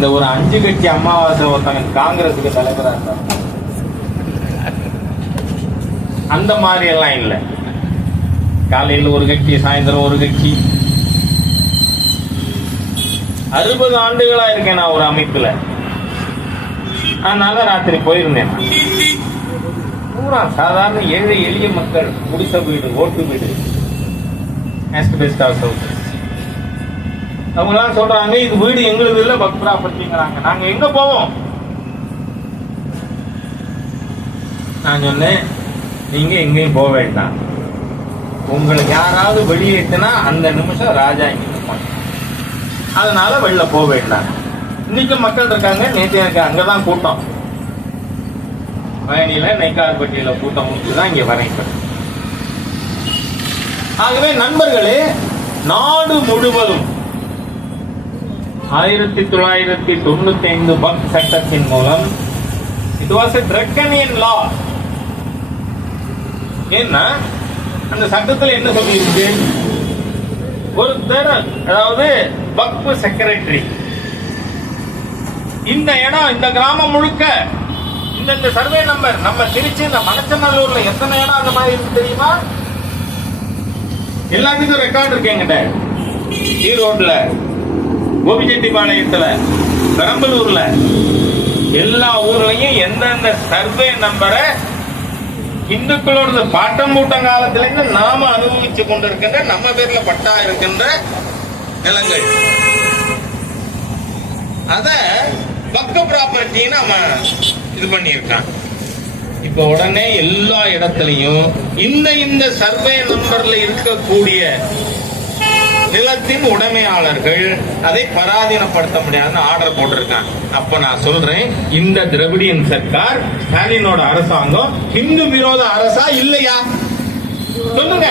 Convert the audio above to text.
இந்த ஒரு 5 கட்சி அமாவாசை ஒருத்தங்க காங்கிரஸுக்கு தலைவரா இருந்தாங்க. அந்த மாதிரி எல்லாம் இல்லை. காலையில் ஒரு கட்சி, சாயந்தரம் ஒரு கட்சி. 60 ஆண்டுகளா இருக்கேன் நான் ஒரு அமைப்புல. அதனால ராத்திரி போயிருந்தேன். பூரா சாதாரண ஏழை எளிய மக்கள், குடிசை வீடு, ஓட்டு வீடு, அவங்க எல்லாம் சொல்றாங்க இது வீடு எங்களுக்கு இல்ல, பக் ப்ராப்பர்ட்டிங்கிறாங்க. நாங்க எங்க போவோம்? நான் சொன்னேன் நீங்க எங்கேயும் போக வேண்டாம். உங்களுக்கு யாராவது வெளியேற்றினா அந்த நிமிஷம் ராஜா இங்க நிற்பாங்க. அதனால வெளில போக வேண்டாம். இன்னைக்கு மக்கள் இருக்காங்க. நேற்று எனக்கு அங்கதான் கூட்டம், பயணியில நெய்க்கார்பட்டியில கூட்டம் முடிச்சுதான் இங்க வரேன். ஆகவே நண்பர்களே, நாடு முழுவதும் 1995 பக் சட்டத்தின் மூலம் இட் வாஸ் எ டிராக்கனியன் லா. ஏன்னா அந்த சட்டத்தில் என்ன சொல்லியிருக்கு? ஒருத்தர், அதாவது வக்ஃப் செக்ரட்டரி, இந்த இடம், இந்த கிராமம் முழுக்க இந்த சர்வே நம்பர், நம்ம திருச்சி இந்த மணச்சநல்லூர்ல எத்தனை இடம் அந்த மாதிரி இருக்கு தெரியுமா? எல்லாத்துக்கும் ரெக்கார்டு இருக்கு என்கிட்ட. ஈரோட்ல, கோபிச்செட்டிப்பாளையத்துல, பெரம்பலூர்ல, எல்லா ஊர்லயும் எந்தெந்த சர்வே நம்பரை இந்துக்களோட பாட்டம் பூட்டம் காலத்துல இருந்து நாம அனுபவிச்சு கொண்டிருக்கின்ற, நம்ம பேர்ல பட்டா இருக்கின்ற நிலங்கள், அத வக்ஃப் ப்ராப்பர்ட்டின்னு அவன் இது பண்ணியிருக்கான். இப்ப உடனே எல்லா இடத்துலயும் இந்த சர்வே நம்பர்ல இருக்கக்கூடிய நிலத்தின் உடைமையாளர்கள் அதை பராதீனப்படுத்த முடியாதுன்னு ஆர்டர் போட்டிருக்காங்க. அப்ப நான் சொல்றேன், இந்த திராவிடியன் சர்க்கார், ஸ்டாலினோட அரசாங்கம் இந்து விரோத அரசா இல்லையா? சொல்லுங்க.